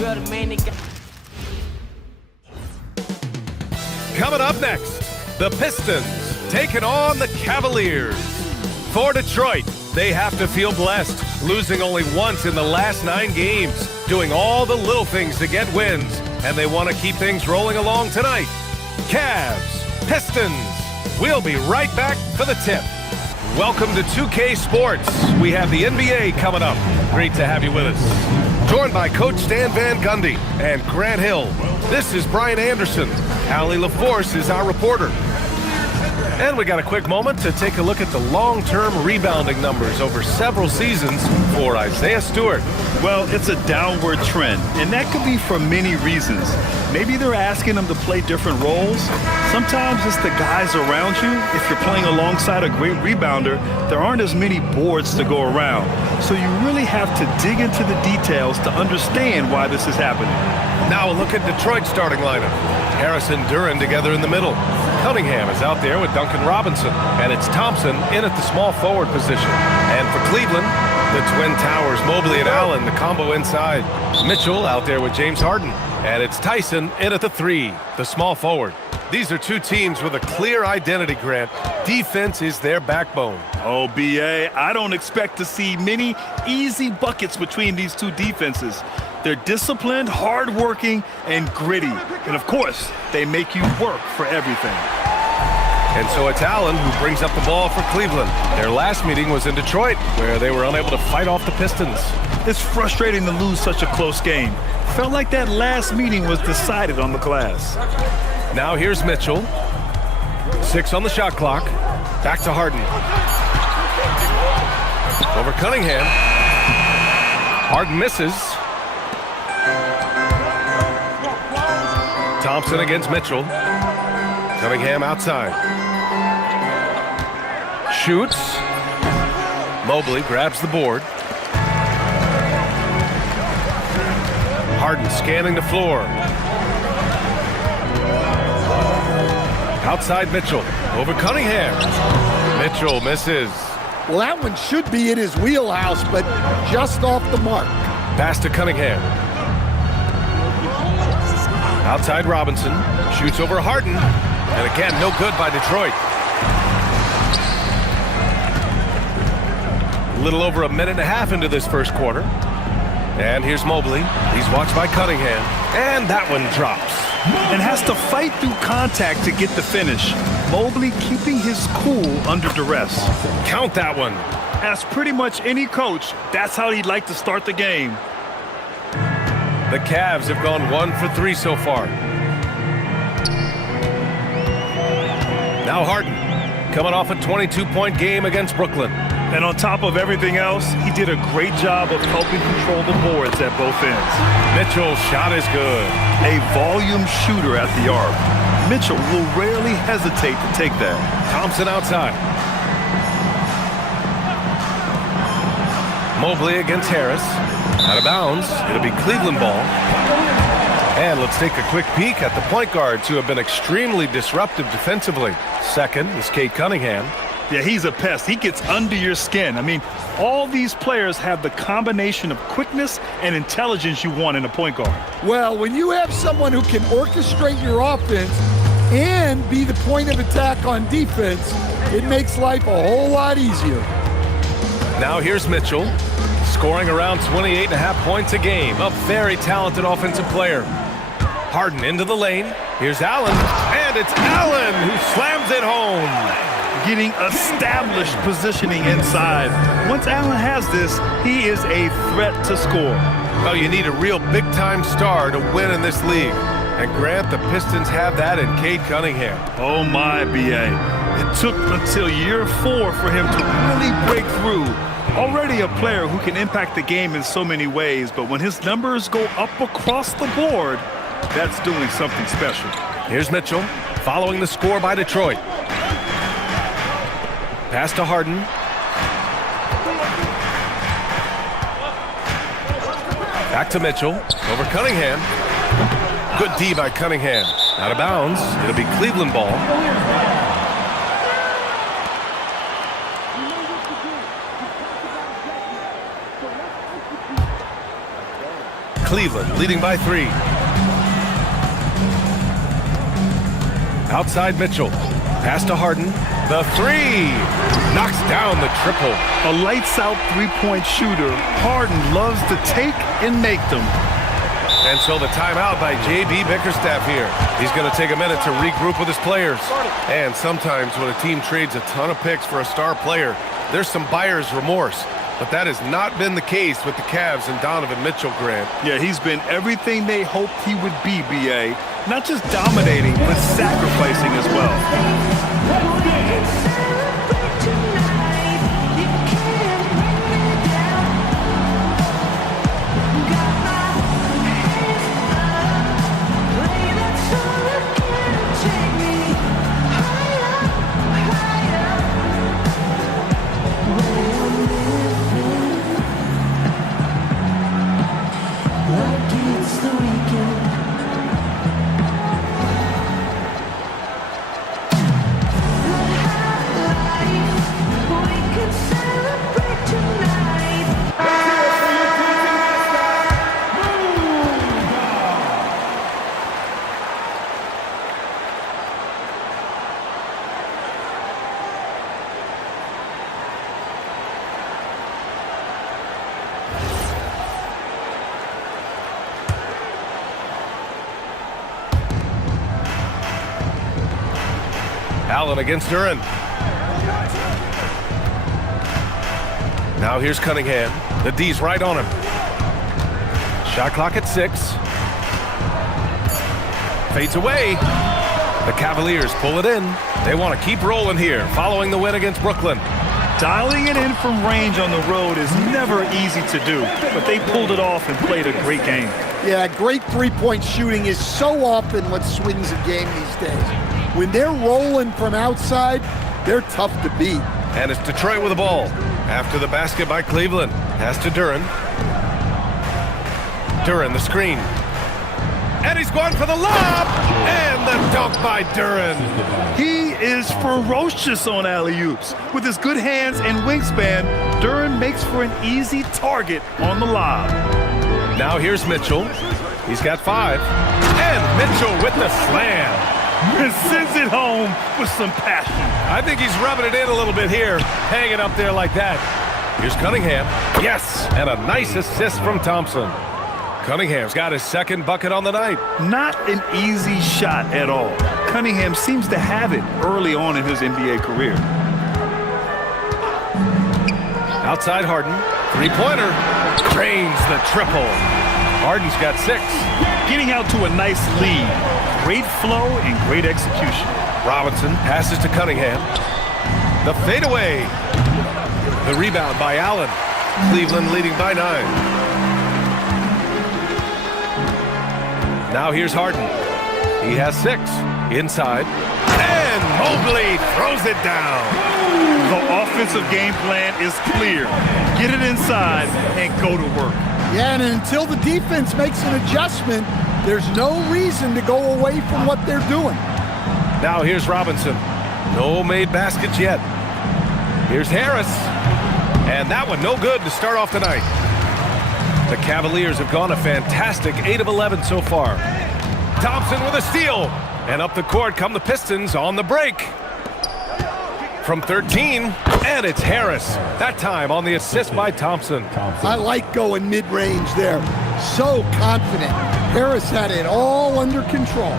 Coming up next, the Pistons taking on the Cavaliers. For Detroit, they have to feel blessed, losing only once in the last 9 games, doing all the little things to get wins, and they want to keep things rolling along tonight. Cavs, Pistons. We'll be right back for the tip. Welcome to 2K Sports. We have the NBA coming up. Great to have you with us. Joined by Coach Stan Van Gundy and Grant Hill. This is Brian Anderson. Allie LaForce is our reporter. And we got a quick moment to take a look at the long-term rebounding numbers over several seasons for Isaiah Stewart. Well, it's a downward trend, and that could be for many reasons. Maybe they're asking them to play different roles. Sometimes it's the guys around you. If you're playing alongside a great rebounder, there aren't as many boards to go around. So you really have to dig into the details to understand why this is happening. Now a look at Detroit's starting lineup. Harris and Duran together in the middle. Cunningham is out there with Duncan Robinson, and it's Thompson in at the small forward position. And for Cleveland, the Twin Towers, Mobley and Allen, the combo inside. Mitchell out there with James Harden, and it's Tyson in at the 3, the small forward. These are two teams with a clear identity, Grant. Defense is their backbone. Oh, B.A., I don't expect to see many easy buckets between these two defenses. They're disciplined, hardworking, and gritty. And, of course, they make you work for everything. And so it's Allen who brings up the ball for Cleveland. Their last meeting was in Detroit, where they were unable to fight off the Pistons. It's frustrating to lose such a close game. Felt like that last meeting was decided on the glass. Now here's Mitchell. 6 on the shot clock. Back to Harden. Over Cunningham. Harden misses. Thompson against Mitchell. Cunningham outside. Shoots. Mobley grabs the board. Harden scanning the floor. Outside Mitchell. Over Cunningham. Mitchell misses. Well, that one should be in his wheelhouse, but just off the mark. Pass to Cunningham. Outside Robinson. Shoots over Harden. And again, no good by Detroit. A little over a minute and a half into this first quarter. And here's Mobley. He's watched by Cunningham. And that one drops. And has to fight through contact to get the finish. Mobley keeping his cool under duress. Count that one. As pretty much any coach, that's how he'd like to start the game. The Cavs have gone 1 for 3 so far. Now Harden, coming off a 22-point game against Brooklyn. And on top of everything else, he did a great job of helping control the boards at both ends. Mitchell's shot is good. A volume shooter at the arc. Mitchell will rarely hesitate to take that. Thompson outside. Mobley against Harris. Out of bounds. It'll be Cleveland ball. And let's take a quick peek at the point guards who have been extremely disruptive defensively. Second is Cade Cunningham. Yeah, he's a pest. He gets under your skin. I mean, all these players have the combination of quickness and intelligence you want in a point guard. Well, when you have someone who can orchestrate your offense and be the point of attack on defense, it makes life a whole lot easier. Now here's Mitchell, scoring around 28.5 points a game. A very talented offensive player. Harden into the lane. Here's Allen, and it's Allen who slams it home. Getting established positioning inside. Once Allen has this, he is a threat to score. Well, you need a real big-time star to win in this league. And Grant, the Pistons have that in Cade Cunningham. Oh my, B.A. It took until year 4 for him to really break through. Already a player who can impact the game in so many ways, but when his numbers go up across the board, that's doing something special. Here's Mitchell, following the score by Detroit. Pass to Harden. Back to Mitchell. Over Cunningham. Good D by Cunningham. Out of bounds. It'll be Cleveland ball. Cleveland leading by 3. Outside Mitchell. Pass to Harden. The 3. Knocks down the triple. A lights-out three-point shooter. Harden loves to take and make them. And so the timeout by J.B. Bickerstaff here. He's going to take a minute to regroup with his players. And sometimes when a team trades a ton of picks for a star player, there's some buyer's remorse. But that has not been the case with the Cavs and Donovan Mitchell, Grant. Yeah, he's been everything they hoped he would be, B.A. Not just dominating, but sacrificing as well. Allen against Duren. Now here's Cunningham. The D's right on him. Shot clock at 6. Fades away. The Cavaliers pull it in. They want to keep rolling here, following the win against Brooklyn. Dialing it in from range on the road is never easy to do, but they pulled it off and played a great game. Yeah, great three-point shooting is so often what swings a game these days. When they're rolling from outside, they're tough to beat. And it's Detroit with the ball. After the basket by Cleveland. Pass to Duren. Duren, the screen. And he's going for the lob! And the dunk by Duren. He is ferocious on alley-oops. With his good hands and wingspan, Duren makes for an easy target on the lob. Now here's Mitchell. He's got 5. And Mitchell with the slam. And sends it home with some passion. I think he's rubbing it in a little bit here, hanging up there like that. Here's Cunningham. Yes, and a nice assist from Thompson. Cunningham's got his second bucket on the night. Not an easy shot at all. Cunningham seems to have it early on in his NBA career. Outside Harden. Three-pointer. Drains the triple. Harden's got 6. Getting out to a nice lead. Great flow and great execution. Robinson passes to Cunningham. The fadeaway. The rebound by Allen. Cleveland leading by 9. Now here's Harden. He has 6. Inside. And Mobley throws it down. The offensive game plan is clear. Get it inside and go to work. Yeah, and until the defense makes an adjustment, there's no reason to go away from what they're doing. Now here's Robinson. No made baskets yet. Here's Harris. And that one no good to start off the night. The Cavaliers have gone a fantastic 8 of 11 so far. Thompson with a steal. And up the court come the Pistons on the break. From 13, and it's Harris. That time on the assist by Thompson. I like going mid-range there. So confident. Harris had it all under control.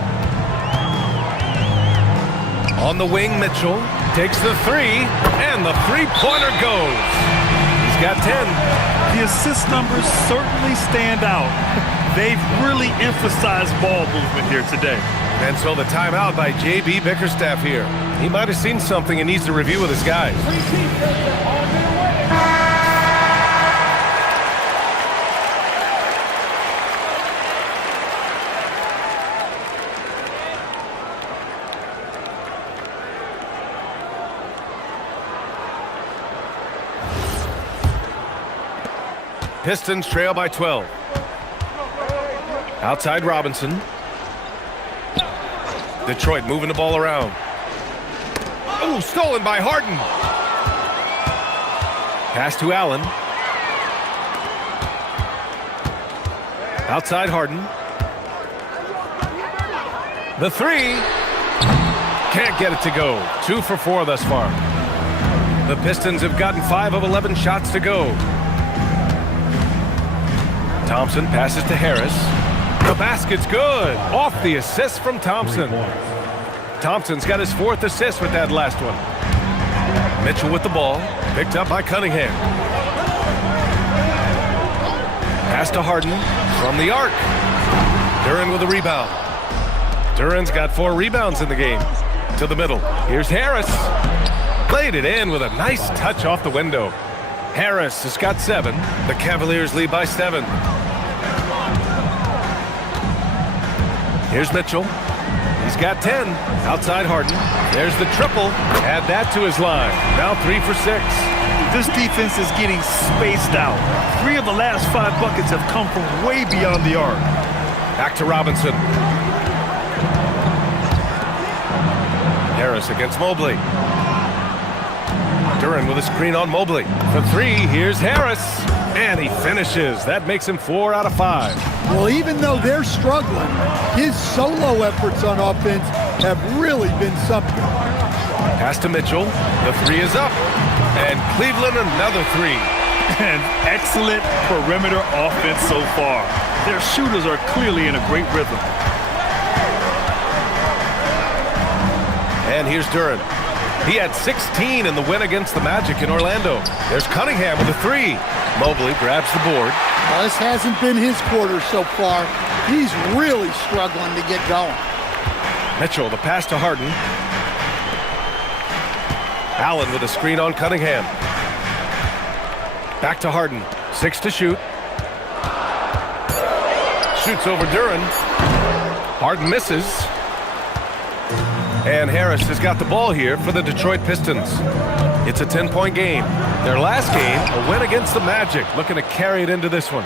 On the wing, Mitchell takes the 3, and the three-pointer goes. He's got 10. The assist numbers certainly stand out. They've really emphasized ball movement here today. And so the timeout by J.B. Bickerstaff here. He might have seen something and needs to review with his guys. Pistons trail by 12. Outside Robinson. Detroit moving the ball around. Oh, stolen by Harden. Pass to Allen. Outside Harden. The three. Can't get it to go. 2 for 4 thus far. The Pistons have gotten 5 of 11 shots to go. Thompson passes to Harris. The basket's good. Off the assist from Thompson. Thompson's got his 4th assist with that last one. Mitchell with the ball. Picked up by Cunningham. Pass to Harden from the arc. Duren with a rebound. Duren's got 4 rebounds in the game. To the middle. Here's Harris. Played it in with a nice touch off the window. Harris has got 7. The Cavaliers lead by 7. Here's Mitchell. He's got 10. Outside Harden. There's the triple. Add that to his line. Now 3 for 6. This defense is getting spaced out. 3 of the last 5 buckets have come from way beyond the arc. Back to Robinson. Harris against Mobley. Duren with a screen on Mobley. For 3, here's Harris. And he finishes. That makes him 4 out of 5. Well, even though they're struggling, his solo efforts on offense have really been something. Pass to Mitchell. The 3 is up. And Cleveland another 3. And excellent perimeter offense so far. Their shooters are clearly in a great rhythm. And here's Duren. He had 16 in the win against the Magic in Orlando. There's Cunningham with a 3. Mobley grabs the board. Well, this hasn't been his quarter so far. He's really struggling to get going. Mitchell, the pass to Harden. Allen with a screen on Cunningham. Back to Harden. 6 to shoot. Shoots over Duren. Harden misses. And Harris has got the ball here for the Detroit Pistons. It's a 10-point game. Their last game, a win against the Magic, looking to carry it into this one.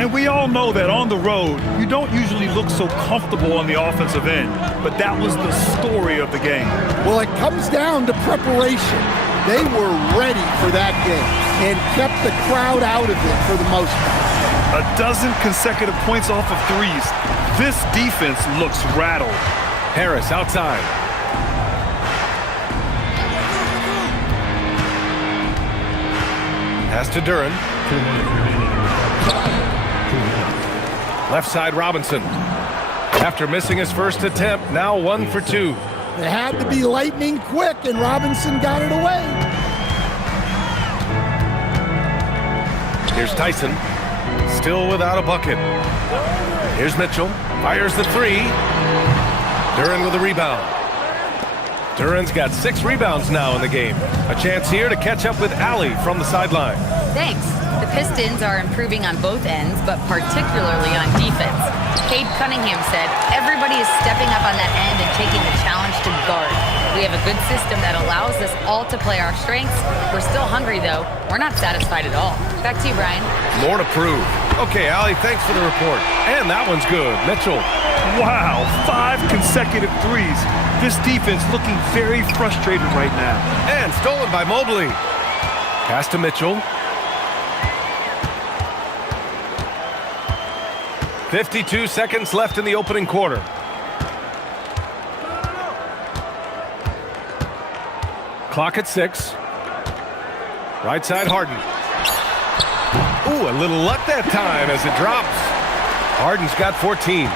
And we all know that on the road, you don't usually look so comfortable on the offensive end. But that was the story of the game. Well, it comes down to preparation. They were ready for that game and kept the crowd out of it for the most part. A dozen consecutive points off of threes. This defense looks rattled. Harris outside. Pass to Duren. Left side Robinson. After missing his first attempt, now 1 for 2. It had to be lightning quick, and Robinson got it away. Here's Tyson. Still without a bucket. Here's Mitchell. Fires the 3. Duren with a rebound. Duren's got 6 rebounds now in the game. A chance here to catch up with Allie from the sideline. Thanks. The Pistons are improving on both ends, but particularly on defense. Cade Cunningham said, everybody is stepping up on that end and taking the challenge to guard. We have a good system that allows us all to play our strengths. We're still hungry, though. We're not satisfied at all. Back to you, Brian. More to prove. Okay, Allie, thanks for the report. And that one's good. Mitchell. Wow, 5 consecutive threes. This defense looking very frustrated right now. And stolen by Mobley. Pass to Mitchell. 52 seconds left in the opening quarter. Clock at 6. Right side Harden. Ooh, a little luck that time as it drops. Harden's got 14.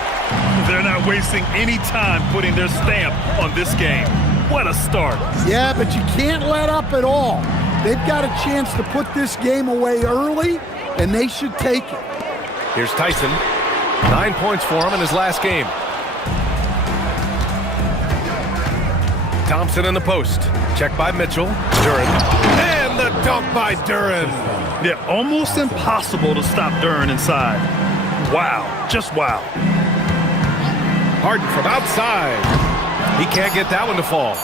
They're not wasting any time putting their stamp on this game. What a start. Yeah, but you can't let up at all. They've got a chance to put this game away early, and they should take it. Here's Tyson. 9 points for him in his last game. Thompson in the post. Check by Mitchell. Duren. And the dunk by Duren. Yeah, almost impossible to stop Duren inside. Wow, just wow. Harden from outside. He can't get that one to fall.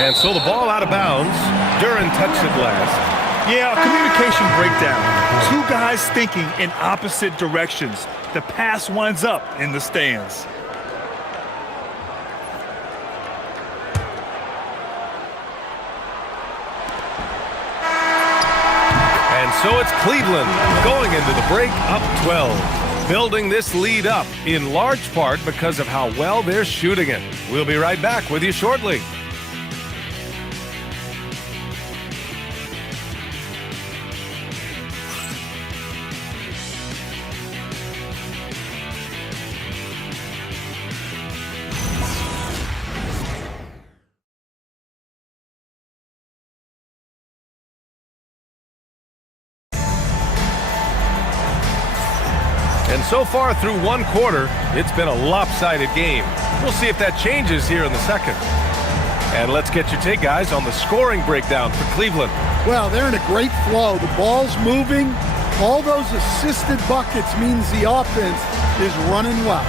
And so the ball out of bounds. Duren touched it last. Yeah, communication breakdown. 2 guys thinking in opposite directions. The pass winds up in the stands. And So it's Cleveland going into the break up 12. Building this lead up in large part because of how well they're shooting it. We'll be right back with you shortly. And so far through one quarter, it's been a lopsided game. We'll see if that changes here in the second. And let's get your take, guys, on the scoring breakdown for Cleveland. Well, they're in a great flow. The ball's moving. All those assisted buckets means the offense is running well.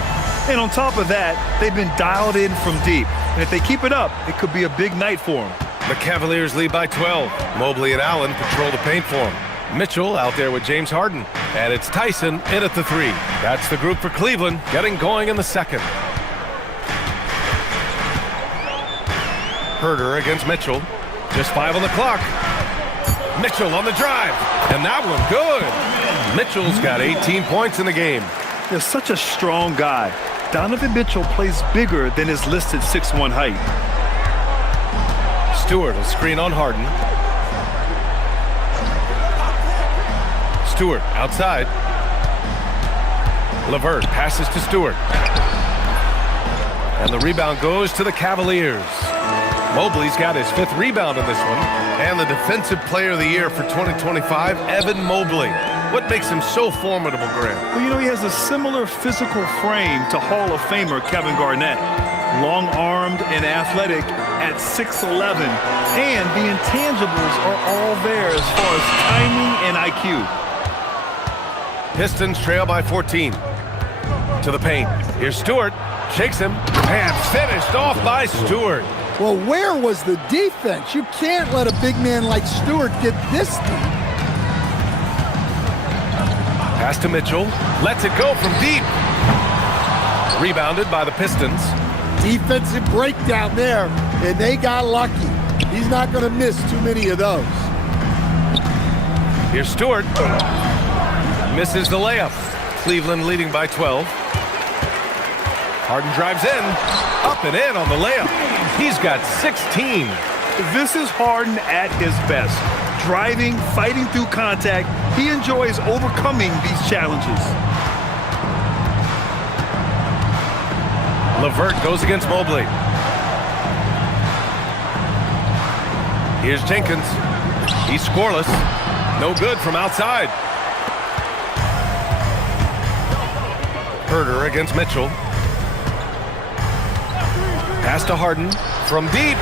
And on top of that, they've been dialed in from deep. And if they keep it up, it could be a big night for them. The Cavaliers lead by 12. Mobley and Allen patrol the paint for them. Mitchell out there with James Harden. And it's Tyson in at the 3. That's the group for Cleveland getting going in the second. Herder against Mitchell. Just 5 on the clock. Mitchell on the drive. And that one good. Mitchell's got 18 points in the game. They're such a strong guy. Donovan Mitchell plays bigger than his listed 6'1" height. Stewart will screen on Harden. Stewart outside. LeVert passes to Stewart. And the rebound goes to the Cavaliers. Mobley's got his 5th rebound in this one. And the Defensive Player of the Year for 2025, Evan Mobley. What makes him so formidable, Graham? Well, you know, he has a similar physical frame to Hall of Famer Kevin Garnett. Long-armed and athletic at 6'11". And the intangibles are all there as far as timing and IQ. Pistons trail by 14. To the paint. Here's Stewart. Shakes him. And finished off by Stewart. Well, where was the defense? You can't let a big man like Stewart get this deep. Pass to Mitchell. Lets it go from deep. Rebounded by the Pistons. Defensive breakdown there, and they got lucky. He's not going to miss too many of those. Here's Stewart. Misses the layup. Cleveland leading by 12. Harden drives in. Up and in on the layup. He's got 16. This is Harden at his best. Driving, fighting through contact. He enjoys overcoming these challenges. LeVert goes against Mobley. Here's Jenkins. He's scoreless. No good from outside. Herder against Mitchell. Pass to Harden from deep.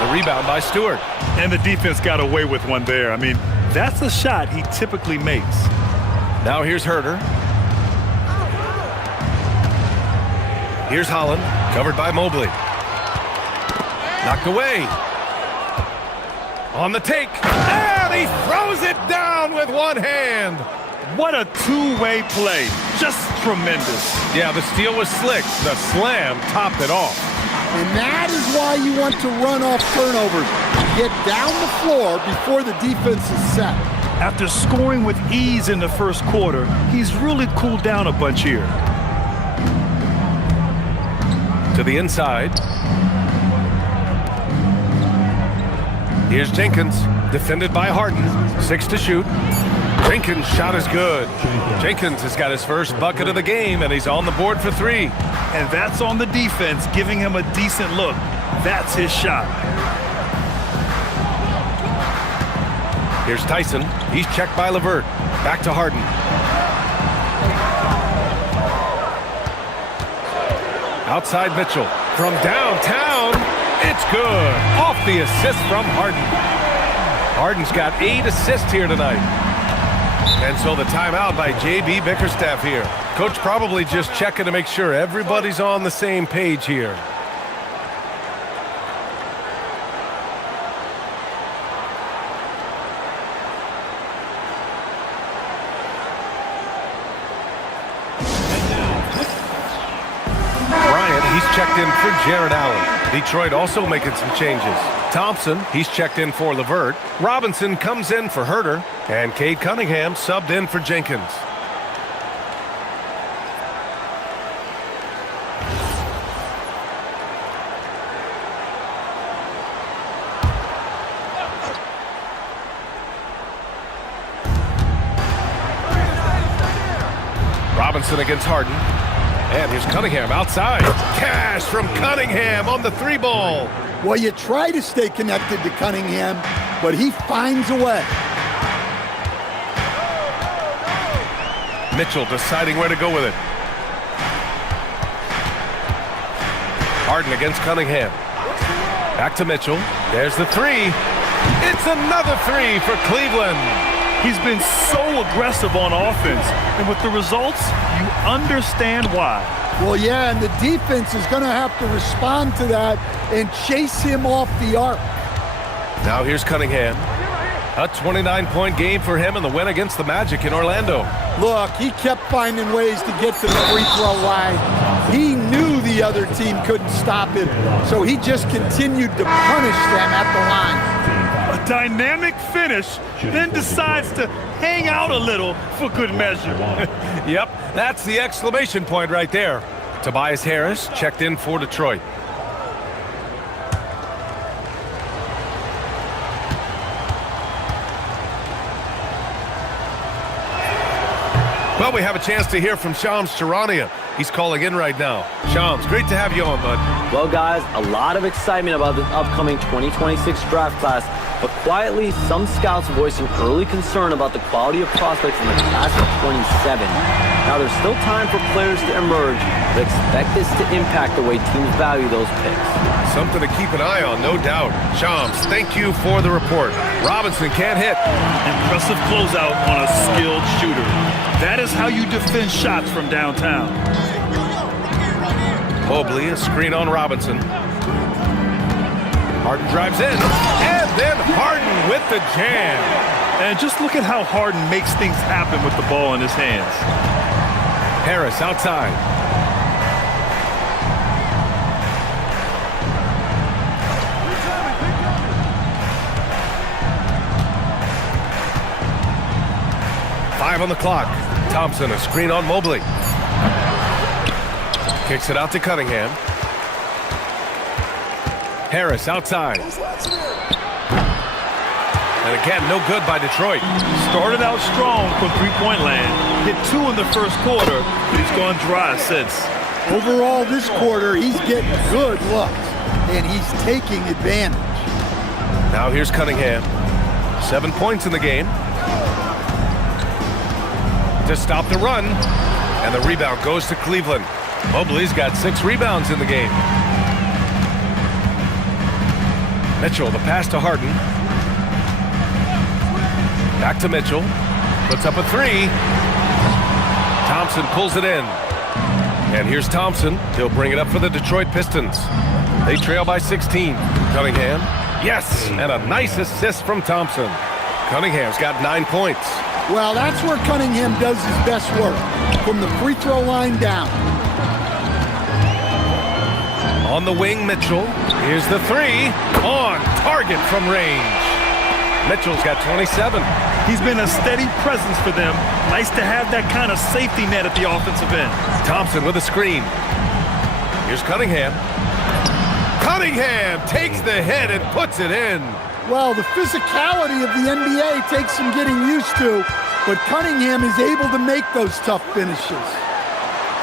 The rebound by Stewart. And the defense got away with one there. I mean, that's a shot he typically makes. Now here's Herder. Here's Holland, covered by Mobley. Knocked away. On the take. And he throws it down with one hand. What a two-way play. Just tremendous. Yeah, the steal was slick. The slam topped it off. And that is why you want to run off turnovers. Get down the floor before the defense is set. After scoring with ease in the first quarter, he's really cooled down a bunch here. To the inside. Here's Jenkins, defended by Harden. 6 to shoot. Jenkins' shot is good. Jenkins has got his first bucket of the game, and he's on the board for 3. And that's on the defense, giving him a decent look. That's his shot. Here's Tyson. He's checked by LeVert. Back to Harden. Outside Mitchell. From downtown, it's good. Off the assist from Harden. Harden's got 8 assists here tonight. And so the timeout by J.B. Bickerstaff here. Coach probably just checking to make sure everybody's on the same page here. checked in for Jared Allen. Detroit also making some changes. Thompson, he's checked in for LeVert. Robinson comes in for Herter. And Cade Cunningham subbed in for Jenkins. Robinson against Harden. And here's Cunningham outside. Cash from Cunningham on the 3-ball. Well, you try to stay connected to Cunningham, but he finds a way. Mitchell deciding where to go with it. Harden against Cunningham. Back to Mitchell. There's the 3. It's another 3 for Cleveland. He's been so aggressive on offense, and with the results, you understand why. Well, yeah, and the defense is going to have to respond to that and chase him off the arc. Now here's Cunningham. A 29-point game for him in the win against the Magic in Orlando. Look, he kept finding ways to get to the free throw line. He knew the other team couldn't stop him, so he just continued to punish them at the line. A dynamic finish, then decides to hang out a little for good measure. Yep, that's the exclamation point right there. Tobias Harris checked in for Detroit. Well, we have a chance to hear from Shams Charania. He's calling in right now. Shams, great to have you on, bud. Well, guys, a lot of excitement about this upcoming 2026 draft class, but quietly, some scouts voicing early concern about the quality of prospects in the class of 27. Now, there's still time for players to emerge, but expect this to impact the way teams value those picks. Something to keep an eye on, no doubt. Shams, thank you for the report. Robinson can't hit. Impressive closeout on a skilled shooter. That is how you defend shots from downtown. Mobley, a screen on Robinson. Harden drives in, and then Harden with the jam. And just look at how Harden makes things happen with the ball in his hands. Harris outside. Five on the clock. Thompson, a screen on Mobley. Kicks it out to Cunningham. Harris outside. And again, no good by Detroit. Started out strong from three-point land. Hit 2 in the first quarter, but he's gone dry since. Overall, this quarter, he's getting good looks, and he's taking advantage. Now here's Cunningham. 7 points in the game. To stop the run, and the rebound goes to Cleveland. Mobley's got 6 rebounds in the game. Mitchell, the pass to Harden. Back to Mitchell. Puts up a 3. Thompson pulls it in. And here's Thompson. He'll bring it up for the Detroit Pistons. They trail by 16. Cunningham. Yes, and a nice assist from Thompson. Cunningham's got 9 points. Well, that's where Cunningham does his best work, from the free throw line down. On the wing, Mitchell. Here's the 3. On target from range. Mitchell's got 27. He's been a steady presence for them. Nice to have that kind of safety net at the offensive end. Thompson with a screen. Here's Cunningham. Cunningham takes the hit and puts it in. Well, the physicality of the NBA takes some getting used to, but Cunningham is able to make those tough finishes.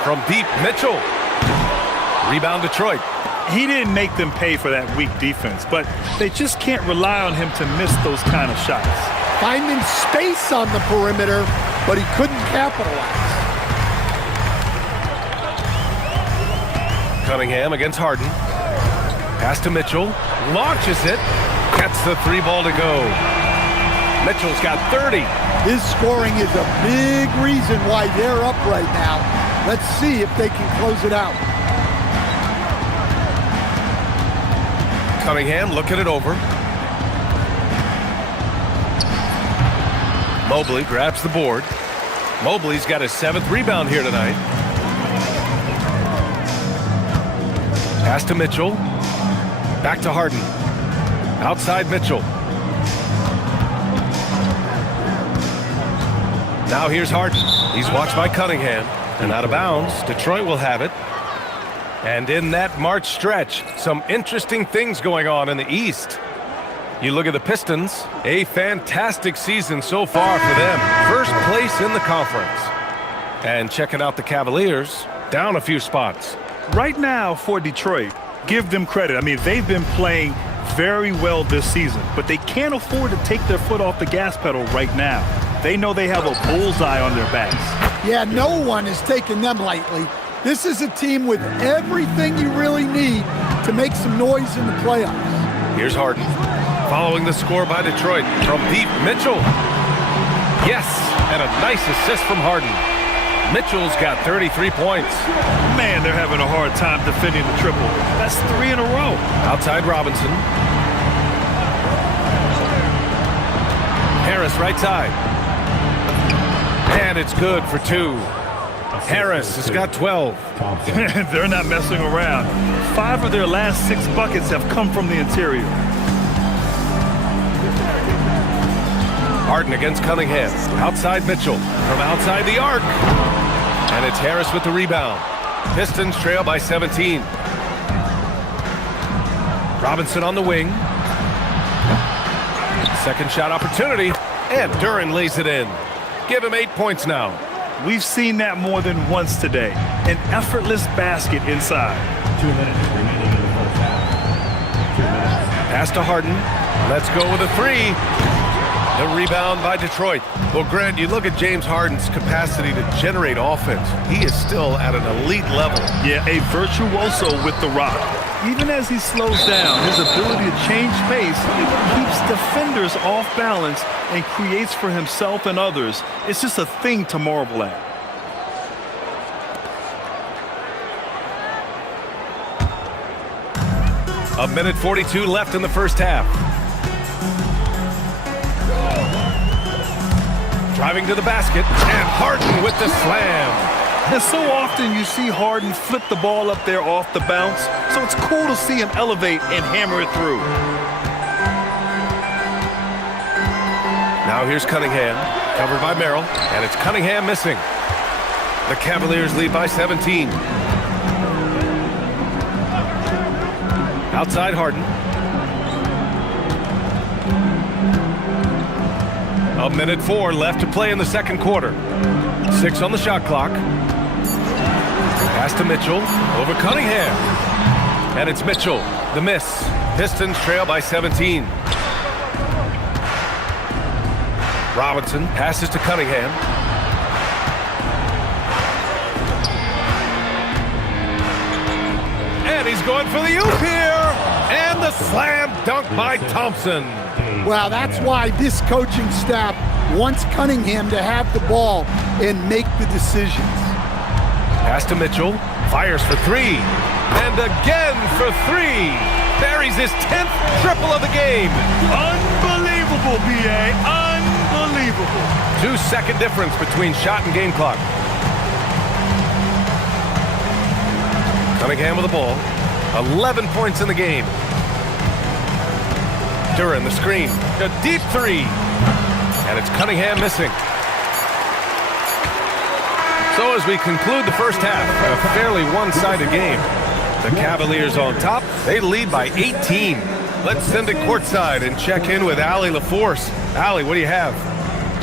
From deep, Mitchell. Rebound Detroit. He didn't make them pay for that weak defense, but they just can't rely on him to miss those kind of shots. Finding space on the perimeter, but he couldn't capitalize. Cunningham against Harden. Pass to Mitchell. Launches it. Gets the 3 ball to go. Mitchell's got 30. His scoring is a big reason why they're up right now. Let's see if they can close it out. Cunningham looking it over. Mobley grabs the board. Mobley's got his 7th rebound here tonight. Pass to Mitchell. Back to Harden. Outside Mitchell. Now here's Harden. He's watched by Cunningham. And out of bounds, Detroit will have it. And in that March stretch, some interesting things going on in the East. You look at the Pistons, a fantastic season so far for them. First place in the conference. And checking out the Cavaliers, down a few spots. Right now for Detroit, give them credit. I mean, they've been playing very well this season, but they can't afford to take their foot off the gas pedal right now. They know they have a bullseye on their backs. Yeah, no one is taking them lightly. This is a team with everything you really need to make some noise in the playoffs. Here's Harden. Following the score by Detroit from deep, Mitchell. Yes, and a nice assist from Harden. Mitchell's got 33 points. Man, they're having a hard time defending the triple. That's 3 in a row. Outside Robinson. Harris right side. And it's good for 2. Harris has got 12. They're not messing around. 5 of their last 6 buckets have come from the interior. Harden against Cunningham. Outside Mitchell. From outside the arc. And it's Harris with the rebound. Pistons trail by 17. Robinson on the wing. Second shot opportunity. And Duren lays it in. Give him 8 points now. We've seen that more than once today. An effortless basket inside. 2 minutes remaining in the first half. 2 minutes. Pass to Harden. Let's go with a 3. The rebound by Detroit. Well, Grant, you look at James Harden's capacity to generate offense. He is still at an elite level. Yeah, a virtuoso with the rock. Even as he slows down, his ability to change pace keeps defenders off balance and creates for himself and others. It's just a thing to marvel at. A minute 42 left in the first half. Driving to the basket, and Harden with the slam. And so often you see Harden flip the ball up there off the bounce, so it's cool to see him elevate and hammer it through. Now here's Cunningham, covered by Merrill, and it's Cunningham missing. The Cavaliers lead by 17. Outside Harden. A minute 4 left to play in the second quarter. 6 on the shot clock. Pass to Mitchell, over Cunningham. And it's Mitchell, the miss. Pistons trail by 17. Robinson passes to Cunningham. And he's going for the oop here. And the slam dunk by Thompson. Well, that's why this coaching staff wants Cunningham to have the ball and make the decisions. Pass to Mitchell, fires for 3, and again for 3. Buries his 10th triple of the game. Unbelievable, B.A. Unbelievable. 2-second difference between shot and game clock. Cunningham with the ball. 11 points in the game. Duren the screen. A deep 3. And it's Cunningham missing. So as we conclude the first half, a fairly one-sided game. The Cavaliers on top. They lead by 18. Let's send it courtside and check in with Allie LaForce. Allie, what do you have?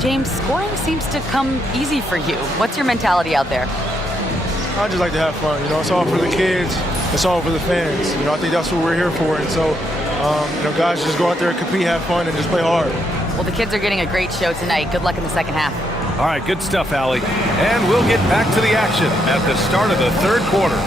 James, scoring seems to come easy for you. What's your mentality out there? I just like to have fun. You know, it's all for the kids. It's all for the fans. You know, I think that's what we're here for. And so, you know, guys just go out there and compete, have fun, and just play hard. Well, the kids are getting a great show tonight. Good luck in the second half. All right, good stuff, Allie. And we'll get back to the action at the start of the third quarter.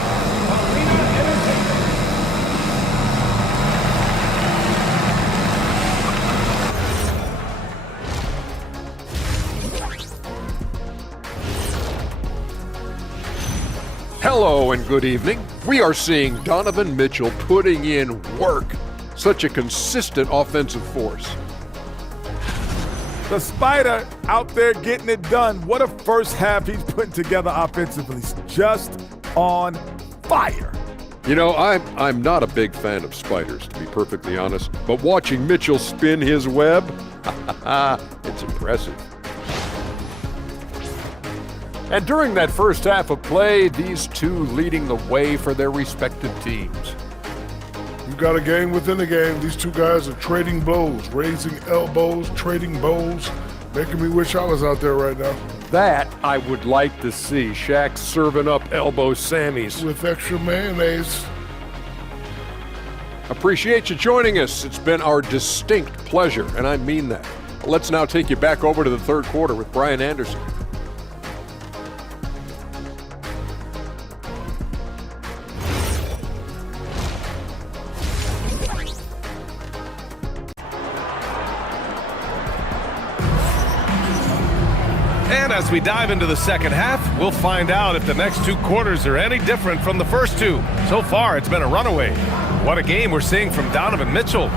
Hello and good evening. We are seeing Donovan Mitchell putting in work. Such a consistent offensive force. The Spider out there getting it done. What a first half he's putting together offensively. Just on fire. You know, I'm not a big fan of spiders, to be perfectly honest, but watching Mitchell spin his web, it's impressive. And during that first half of play, these two leading the way for their respective teams. You got a game within a game. These two guys are trading blows, raising elbows, trading bows, making me wish I was out there right now. That I would like to see. Shaq serving up elbow Sammys. With extra mayonnaise. Appreciate you joining us. It's been our distinct pleasure, and I mean that. Let's now take you back over to the third quarter with Brian Anderson. And as we dive into the second half, we'll find out if the next two quarters are any different from the first two. So far, it's been a runaway. What a game we're seeing from Donovan Mitchell.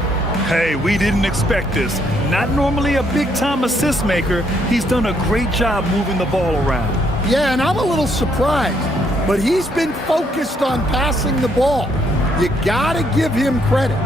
Hey, we didn't expect this. Not normally a big-time assist maker, he's done a great job moving the ball around. Yeah, and I'm a little surprised, but he's been focused on passing the ball. You gotta give him credit.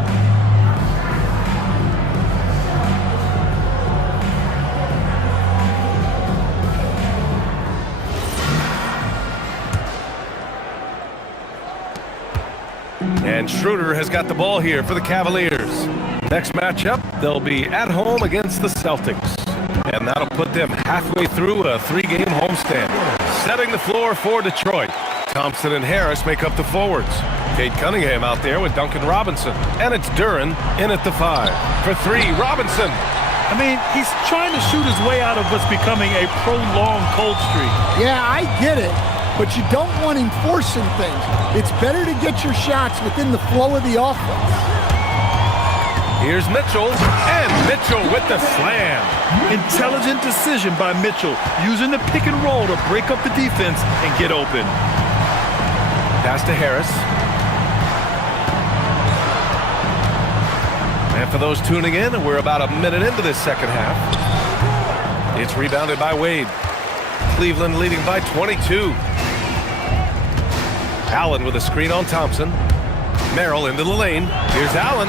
And Schroeder has got the ball here for the Cavaliers. Next matchup, they'll be at home against the Celtics. And that'll put them halfway through a three-game homestand. Setting the floor for Detroit. Thompson and Harris make up the forwards. Cade Cunningham out there with Duncan Robinson. And it's Duren in at the 5. For 3, Robinson. I mean, he's trying to shoot his way out of what's becoming a prolonged cold streak. Yeah, I get it. But you don't want him forcing things. It's better to get your shots within the flow of the offense. Here's Mitchell, and Mitchell with the slam. Intelligent decision by Mitchell, using the pick and roll to break up the defense and get open. Pass to Harris. And for those tuning in, we're about a minute into this second half. It's rebounded by Wade. Cleveland leading by 22. Allen with a screen on Thompson. Merrill into the lane. Here's Allen.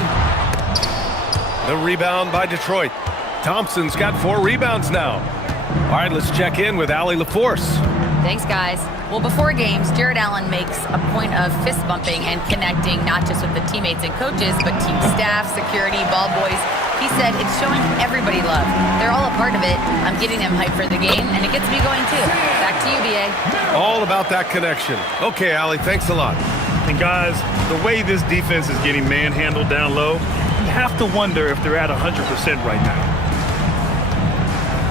The rebound by Detroit. Thompson's got 4 rebounds now. All right, let's check in with Allie LaForce. Thanks, guys. Well, before games, Jared Allen makes a point of fist bumping and connecting not just with the teammates and coaches, but team staff, security, ball boys. He said it's showing everybody love. They're all a part of it. I'm getting them hyped for the game, and it gets me going too. Back to you, BA. All about that connection. Okay, Allie, thanks a lot. And guys, the way this defense is getting manhandled down low, you have to wonder if they're at 100% right now.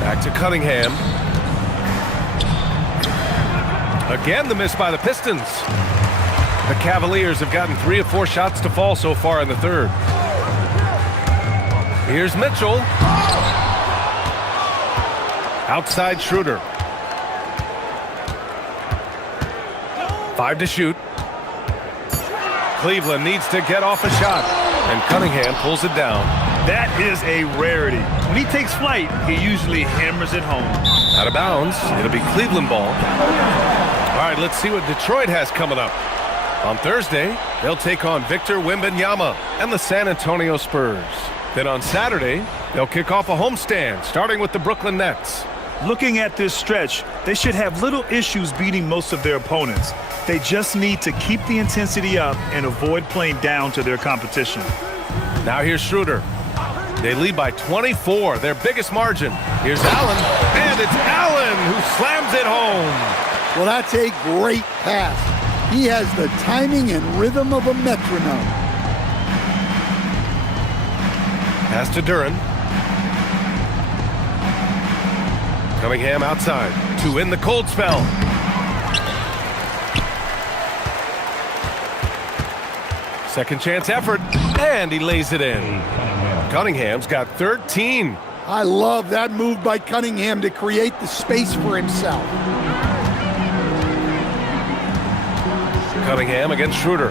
Back to Cunningham. Again, the miss by the Pistons. The Cavaliers have gotten 3 of 4 shots to fall so far in the third. Here's Mitchell. Outside Schroeder. 5 to shoot. Cleveland needs to get off a shot, and Cunningham pulls it down. That is a rarity. When he takes flight, he usually hammers it home. Out of bounds. It'll be Cleveland ball. All right, let's see what Detroit has coming up. On Thursday, they'll take on Victor Wembanyama and the San Antonio Spurs. Then on Saturday, they'll kick off a homestand, starting with the Brooklyn Nets. Looking at this stretch, they should have little issues beating most of their opponents. They just need to keep the intensity up and avoid playing down to their competition. Now here's Schroeder. They lead by 24, their biggest margin. Here's Allen, and it's Allen who slams it home. Well, that's a great pass. He has the timing and rhythm of a metronome. Pass to Duren. Cunningham outside to win the cold spell. Second chance effort, and he lays it in. Cunningham's got 13. I love that move by Cunningham to create the space for himself. Cunningham against Schroeder.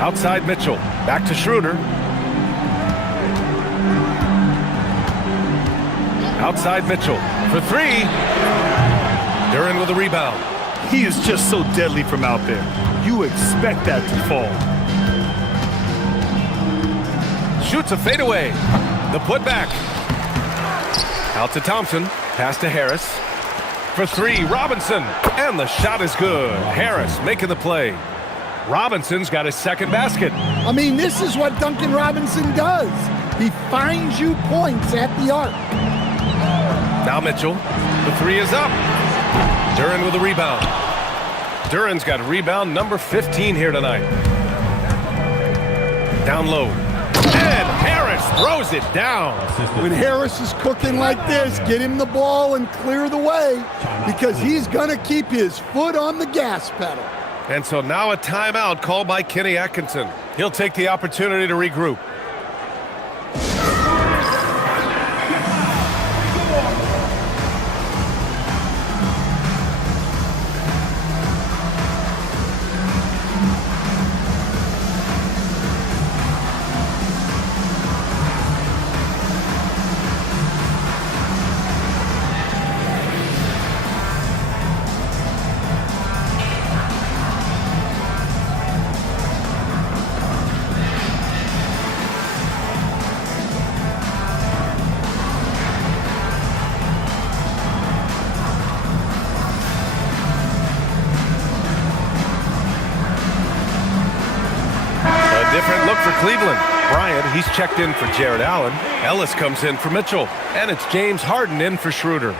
Outside Mitchell, back to Schroeder. Outside Mitchell for 3. Duren with a rebound. He is just so deadly from out there. You expect that to fall. Shoots a fadeaway. The putback. Out to Thompson. Pass to Harris. For three, Robinson. And the shot is good. Harris making the play. Robinson's got his second basket. I mean, this is what Duncan Robinson does. He finds you points at the arc. Now Mitchell. The three is up. Duren with a rebound. Duren's got rebound number 15 here tonight. Down low. And Harris throws it down. When Harris is cooking like this, get him the ball and clear the way, because he's going to keep his foot on the gas pedal. And so now a timeout called by Kenny Atkinson. He'll take the opportunity to regroup. Different look for Cleveland. Bryant, he's checked in for Jared Allen. Ellis comes in for Mitchell. And it's James Harden in for Schroeder.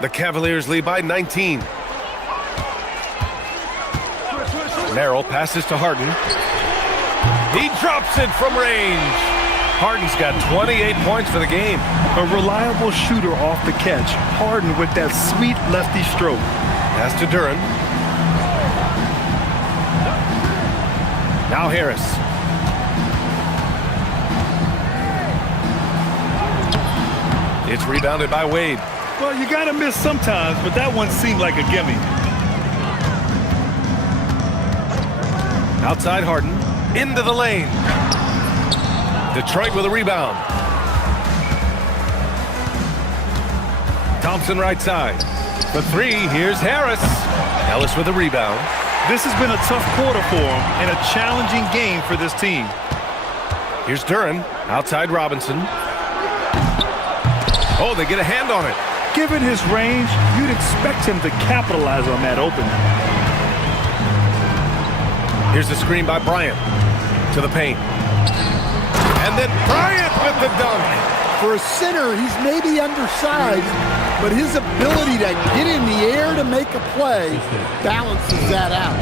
The Cavaliers lead by 19. Merrill passes to Harden. He drops it from range. Harden's got 28 points for the game. A reliable shooter off the catch. Harden with that sweet lefty stroke. Pass to Duren. Now Harris. It's rebounded by Wade. Well, you got to miss sometimes, but that one seemed like a gimme. Outside Harden. Into the lane. Detroit with a rebound. Thompson right side. For three, here's Harris. Ellis with a rebound. This has been a tough quarter for him and a challenging game for this team. Here's Duren. Outside Robinson. Oh, they get a hand on it. Given his range, you'd expect him to capitalize on that opening. Here's the screen by Bryant. To the paint. And then Bryant with the dunk. For a center, he's maybe undersized, but his ability to get in the air to make a play balances that out.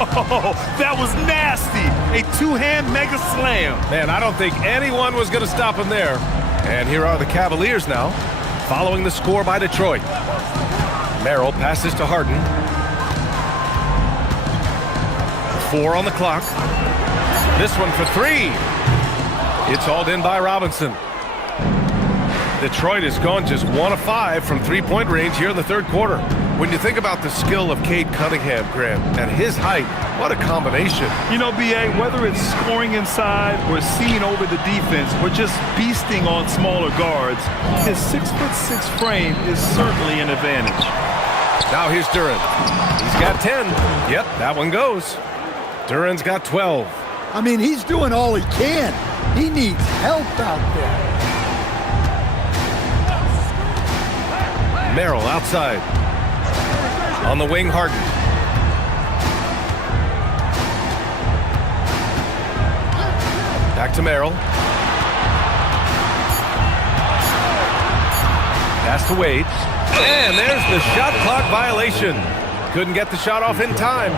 Oh, that was nasty. A two-hand mega slam. Man, I don't think anyone was going to stop him there. And here are the Cavaliers now, following the score by Detroit. Merrill passes to Harden. 4 on the clock. This one for three. It's hauled in by Robinson. Detroit has gone just 1 of 5 from three-point range here in the third quarter. When you think about the skill of Cade Cunningham, Graham, and his height, what a combination. You know, B.A., whether it's scoring inside or seeing over the defense or just beasting on smaller guards, his 6'6" frame is certainly an advantage. Now here's Duren. He's got 10. Yep, that one goes. Duren's got 12. I mean, he's doing all he can. He needs help out there. Merrill outside. On the wing, Harden. Back to Merrill. Pass to Wade. And there's the shot clock violation. Couldn't get the shot off in time.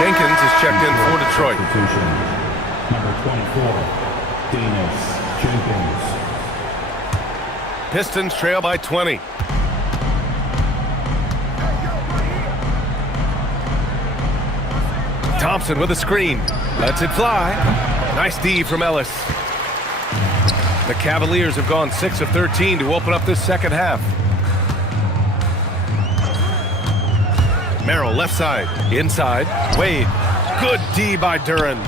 Jenkins is checked in for Detroit. Number 24. Jenkins. Pistons trail by 20. Thompson with a screen. Lets it fly. Nice D from Ellis. The Cavaliers have gone 6 of 13 to open up this second half. Merrill left side. Inside. Wade. Good D by Duren.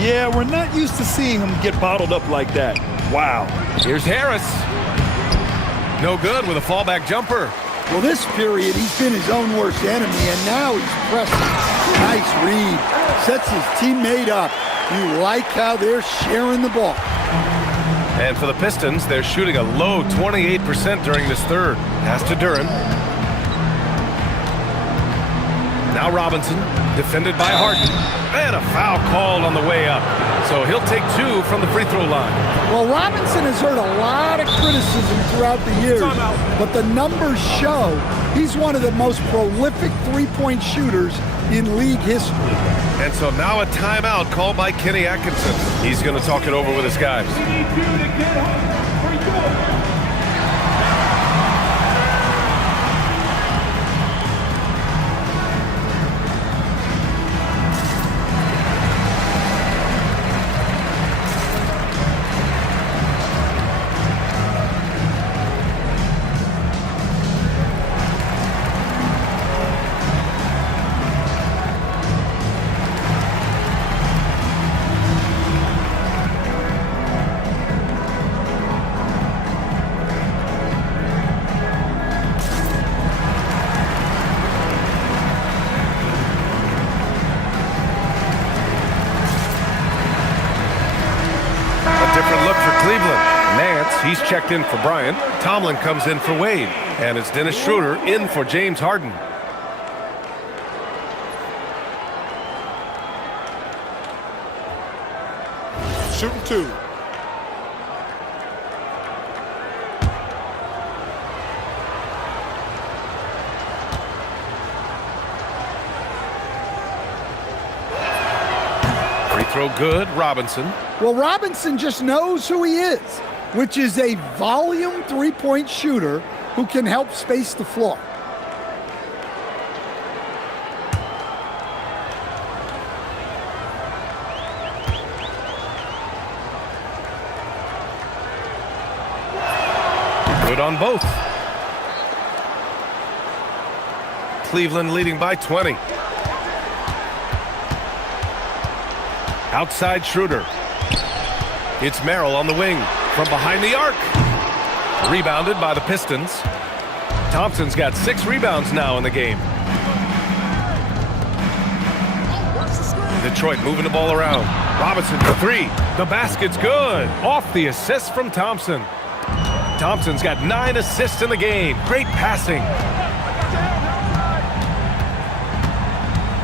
Yeah, we're not used to seeing him get bottled up like that. Wow. Here's Harris. No good with a fallback jumper. Well, this period, he's been his own worst enemy, and now he's pressing. Nice read. Sets his teammate up. You like how they're sharing the ball. And for the Pistons, they're shooting a low 28% during this third. Pass to Duren. Now Robinson, defended by Harden. And a foul called on the way up. So he'll take 2 from the free throw line. Well, Robinson has heard a lot of criticism throughout the years, but the numbers show he's one of the most prolific three-point shooters in league history. And so now a timeout called by Kenny Atkinson. He's going to talk it over with his guys. Different look for Cleveland. Nance, he's checked in for Bryant. Tomlin comes in for Wade. And it's Dennis Schroeder in for James Harden. Shooting 2. Free throw good, Robinson. Well, Robinson just knows who he is, which is a volume three-point shooter who can help space the floor. Good on both. Cleveland leading by 20. Outside Schroeder. It's Merrill on the wing from behind the arc. Rebounded by the Pistons. Thompson's got 6 rebounds now in the game. Detroit moving the ball around. Robinson for 3. The basket's good. Off the assist from Thompson. Thompson's got 9 assists in the game. Great passing.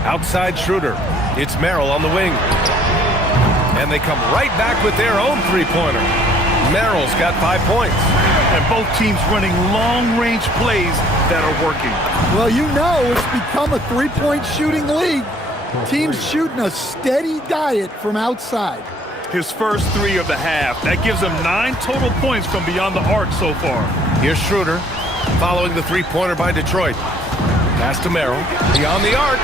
Outside Schroeder. It's Merrill on the wing. And they come right back with their own three-pointer. Merrill's got 5 points. And both teams running long-range plays that are working. Well, you know it's become a three-point shooting league. Teams shooting a steady diet from outside. His first 3 of the half. That gives him 9 total points from beyond the arc so far. Here's Schroeder following the three-pointer by Detroit. Pass to Merrill. Beyond the arc.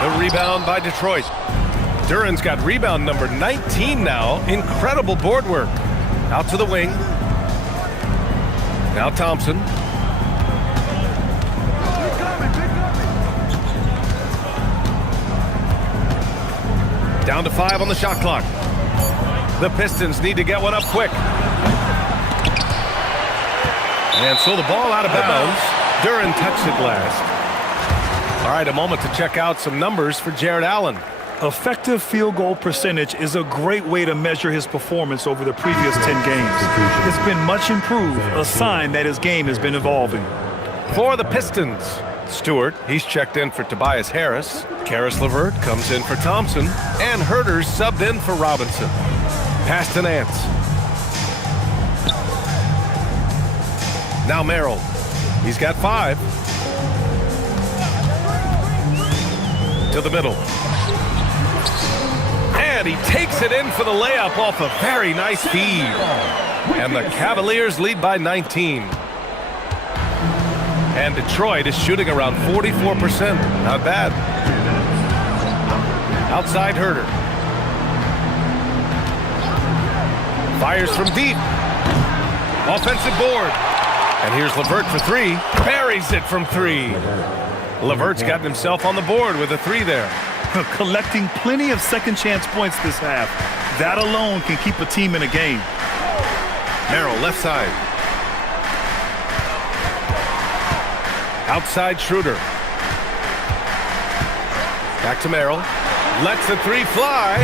The rebound by Detroit. Duren's got rebound number 19 now. Incredible board work. Out to the wing. Now Thompson. Down to 5 on the shot clock. The Pistons need to get one up quick. And so the ball out of bounds. Duren touched it last. All right, a moment to check out some numbers for Jared Allen. Effective field goal percentage is a great way to measure his performance over the previous 10 games. It's been much improved, a sign that his game has been evolving. For the Pistons, Stewart, he's checked in for Tobias Harris. Karis LeVert comes in for Thompson. And Herter's subbed in for Robinson. Pass to Nance. Now Merrill. He's got 5. To the middle. And he takes it in for the layup off a very nice feed. And the Cavaliers lead by 19. And Detroit is shooting around 44%. Not bad. Outside Herter. Fires from deep. Offensive board. And here's LeVert for 3. Buries it from 3. LeVert's gotten himself on the board with a 3 there. collecting plenty of second chance points this half. That alone can keep a team in a game. Merrill, left side. Outside Schroeder. Back to Merrill. Lets the three fly.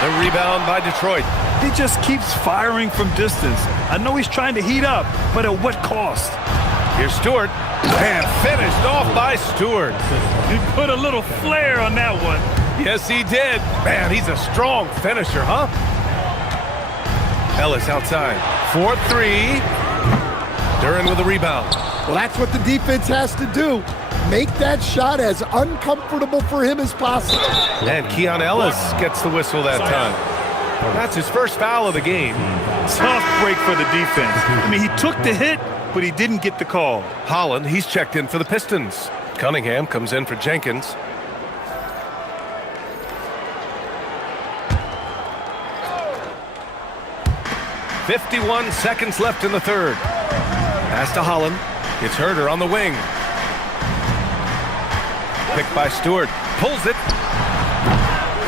The rebound by Detroit. He just keeps firing from distance. I know he's trying to heat up, but at what cost? Here's Stewart. And finished off by Stewart. He put a little flair on that one. Yes, he did. Man, he's a strong finisher, huh? Ellis outside. 4-3. Duran with a rebound. Well, that's what the defense has to do. Make that shot as uncomfortable for him as possible. And Keon Ellis gets the whistle that time. That's his first foul of the game. Tough break for the defense. I mean, he took the hit, but he didn't get the call. Holland, he's checked in for the Pistons. Cunningham comes in for Jenkins. .51 seconds left in the third. Pass to Holland. It's Herder on the wing. Picked by Stewart. Pulls it.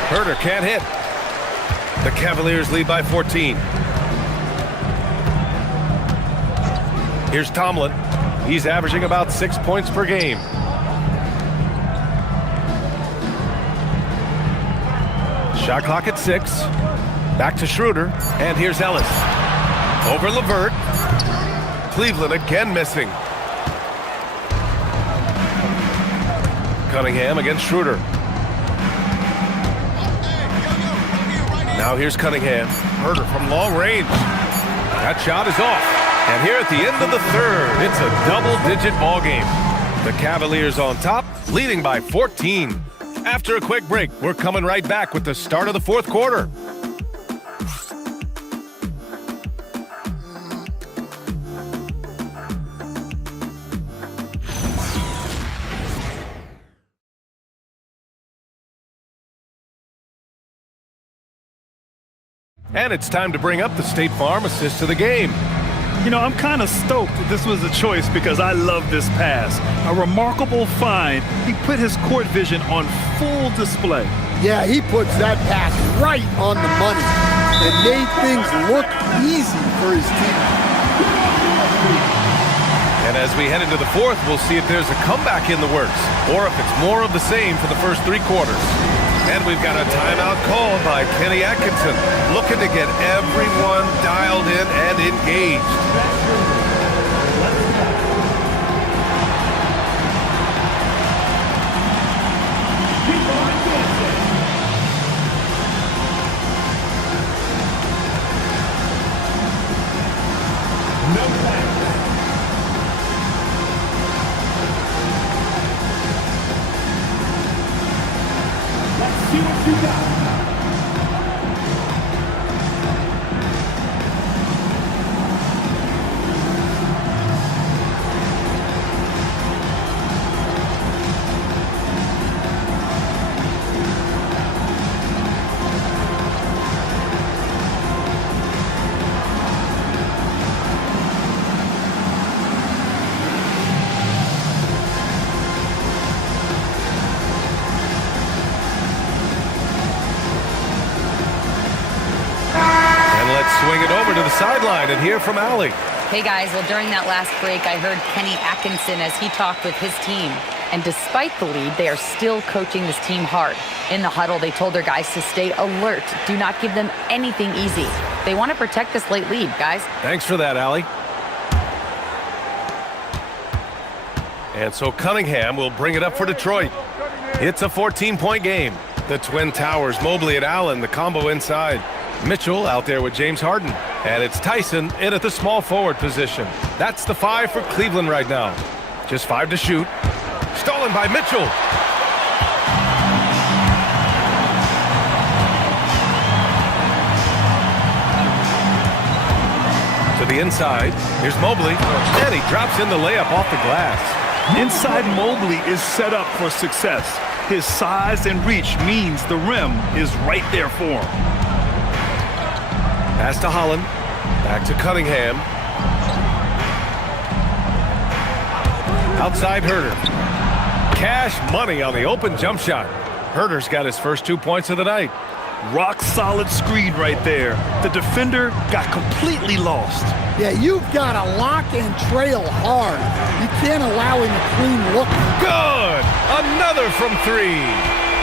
Herder can't hit. The Cavaliers lead by 14. Here's Tomlin. He's averaging about 6 points per game. Shot clock at 6. Back to Schroeder. And here's Ellis. Over LeVert. Cleveland again missing. Cunningham against Schroeder. Now here's Cunningham. Herder from long range. That shot is off. And here at the end of the third, it's a double-digit ball game. The Cavaliers on top, leading by 14. After a quick break, we're coming right back with the start of the fourth quarter. And it's time to bring up the State Farm assist of the game. You know, I'm kind of stoked that this was a choice because I love this pass. A remarkable find. He put his court vision on full display. Yeah, he puts that pass right on the money and made things look easy for his team. And as we head into the fourth, we'll see if there's a comeback in the works or if it's more of the same for the first three quarters. And we've got a timeout called by Kenny Atkinson, looking to get everyone dialed in and engaged. See what you got. Swing it over to the sideline and hear from Allie. Hey guys, well during that last break I heard Kenny Atkinson as he talked with his team. And despite the lead, they are still coaching this team hard. In the huddle, they told their guys to stay alert. Do not give them anything easy. They want to protect this late lead, guys. Thanks for that, Allie. And so Cunningham will bring it up for Detroit. It's a 14-point game. The Twin Towers, Mobley and Allen, the combo inside. Mitchell out there with James Harden. And it's Tyson in at the small forward position. That's the 5 for Cleveland right now. Just 5 to shoot. Stolen by Mitchell. To the inside. Here's Mobley. And he drops in the layup off the glass. Inside Mobley is set up for success. His size and reach means the rim is right there for him. Pass to Holland. Back to Cunningham. Outside Herder. Cash money on the open jump shot. Herder's got his first 2 points of the night. Rock solid screen right there. The defender got completely lost. Yeah, you've got to lock and trail hard. You can't allow him a clean look. Good! Another from 3.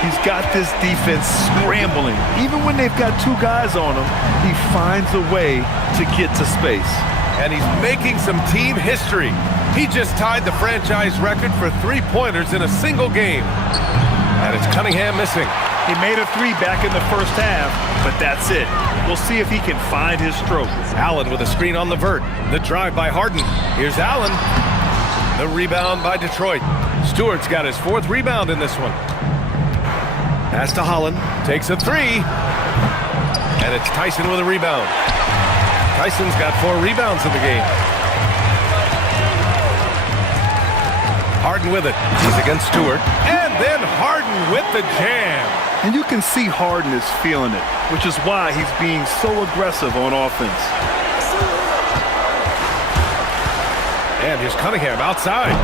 He's got this defense scrambling. Even when they've got 2 guys on him, he finds a way to get to space. And he's making some team history. He just tied the franchise record for 3-pointers in a single game. And it's Cunningham missing. He made a 3 back in the first half, but that's it. We'll see if he can find his stroke. Allen with a screen on Levert. The drive by Harden. Here's Allen. The rebound by Detroit. Stewart's got his 4th rebound in this one. Pass to Holland. Takes a 3. And it's Tyson with a rebound. Tyson's got 4 rebounds in the game. Harden with it. He's against Stewart. And then Harden with the jam. And you can see Harden is feeling it, which is why he's being so aggressive on offense. And here's Cunningham outside.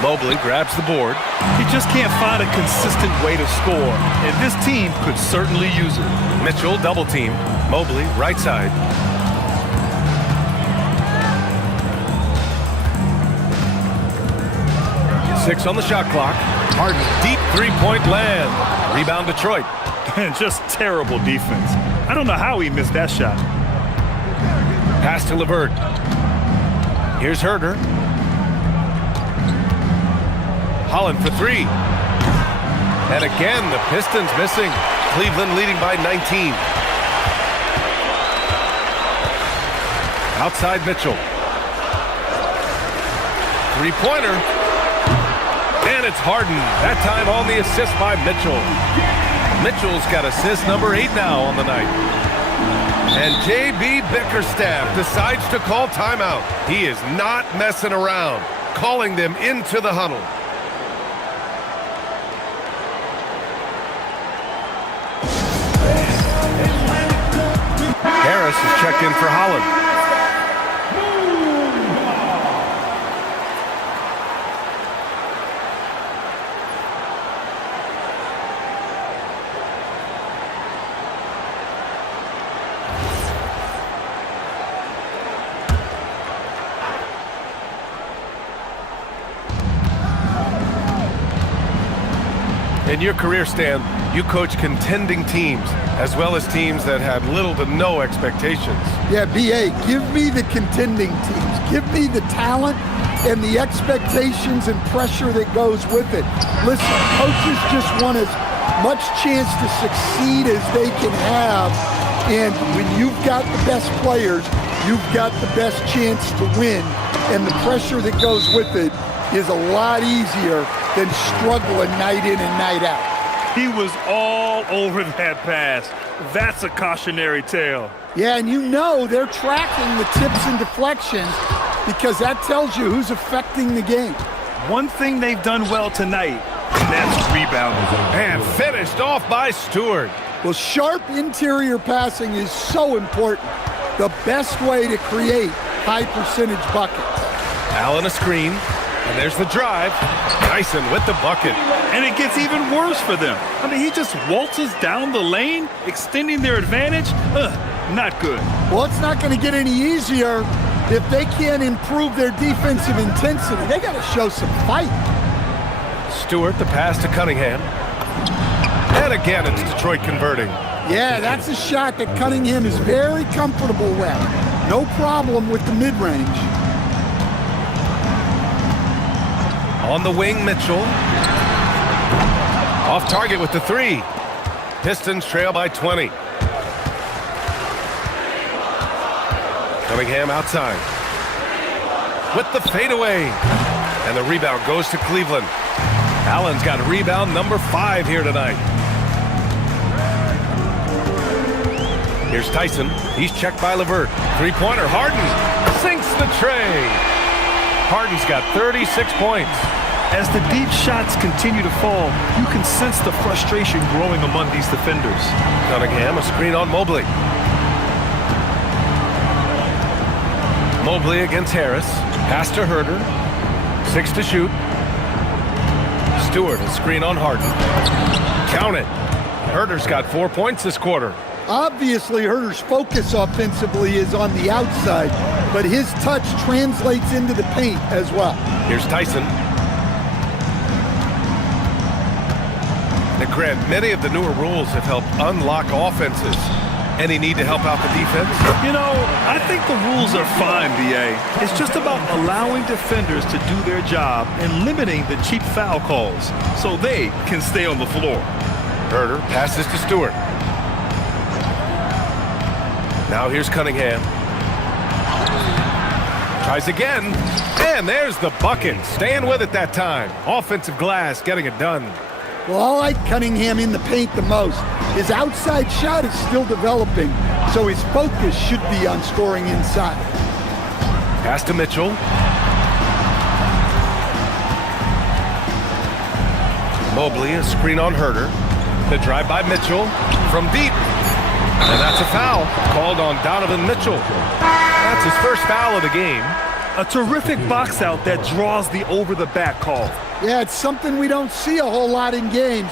Mobley grabs the board. He just can't find a consistent way to score, and this team could certainly use it. Mitchell double team. Mobley right side. Six on the shot clock. Harden deep 3-point land. Rebound Detroit. And just terrible defense. I don't know how he missed that shot. Pass to Levert. Here's Herder. Holland for 3. And again, the Pistons missing. Cleveland leading by 19. Outside Mitchell. 3-pointer. And it's Harden. That time on the assist by Mitchell. Mitchell's got assist number 8 now on the night. And J.B. Bickerstaff decides to call timeout. He is not messing around, calling them into the huddle. Harris is checked in for Holland. In your career, Stan, you coach contending teams, as well as teams that had little to no expectations. Yeah, B.A., give me the contending teams. Give me the talent and the expectations and pressure that goes with it. Listen, coaches just want as much chance to succeed as they can have. And when you've got the best players, you've got the best chance to win. And the pressure that goes with it is a lot easier than struggling night in and night out. He was all over that pass. That's a cautionary tale. Yeah, and you know they're tracking the tips and deflections because that tells you who's affecting the game. One thing they've done well tonight, and that's rebounding. And finished off by Stewart. Well, sharp interior passing is so important. The best way to create high percentage buckets. Allen a screen. And there's the drive. Tyson with the bucket. And it gets even worse for them. I mean, he just waltzes down the lane, extending their advantage. Not good. Well, it's not going to get any easier if they can't improve their defensive intensity. They got to show some fight. Stewart, the pass to Cunningham. And again, it's Detroit converting. Yeah, that's a shot that Cunningham is very comfortable with. No problem with the mid-range. On the wing, Mitchell. Off target with the 3. Pistons trail by 20. Cunningham outside. With the fadeaway. And the rebound goes to Cleveland. Allen's got rebound number 5 here tonight. Here's Tyson. He's checked by Levert. 3-pointer. Harden sinks the tray. Harden's got 36 points. As the deep shots continue to fall, you can sense the frustration growing among these defenders. Cunningham, a screen on Mobley. Mobley against Harris. Pass to Herder. 6 to shoot. Stewart, a screen on Harden. Count it. Herder's got 4 points this quarter. Obviously, Herder's focus offensively is on the outside, but his touch translates into the paint as well. Here's Tyson. Now, Grant, many of the newer rules have helped unlock offenses. Any need to help out the defense? You know, I think the rules are fine, B.A. It's just about allowing defenders to do their job and limiting the cheap foul calls so they can stay on the floor. Herder passes to Stewart. Now here's Cunningham. Tries again, and there's the bucket. Staying with it that time. Offensive glass, getting it done. Well, I like Cunningham in the paint the most. His outside shot is still developing, so his focus should be on scoring inside. Pass to Mitchell. Mobley, a screen on Herder. The drive by Mitchell from deep. And that's a foul called on Donovan Mitchell. That's his first foul of the game. A terrific box out that draws the over-the-back call. Yeah, it's something we don't see a whole lot in games.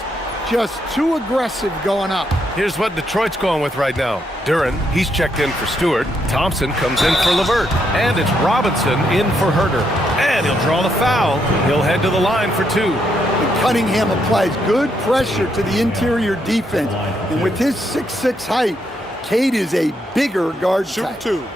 Just too aggressive going up. Here's what Detroit's going with right now. Duren, he's checked in for Stewart. Thompson comes in for LeVert. And it's Robinson in for Herder. And he'll draw the foul. He'll head to the line for 2. And Cunningham applies good pressure to the interior defense. And with his 6'6" height, Cade is a bigger guard type. Shoot 2.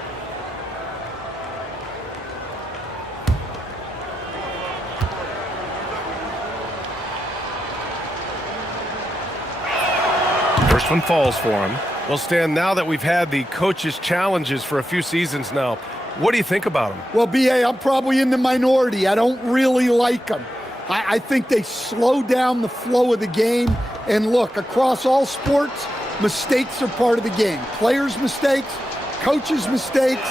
First one falls for him. Well, Stan, now that we've had the coaches' challenges for a few seasons now, what do you think about them? Well, B.A., I'm probably in the minority. I don't really like them. I think they slow down the flow of the game. And look, across all sports, mistakes are part of the game. Players' mistakes, coaches' mistakes,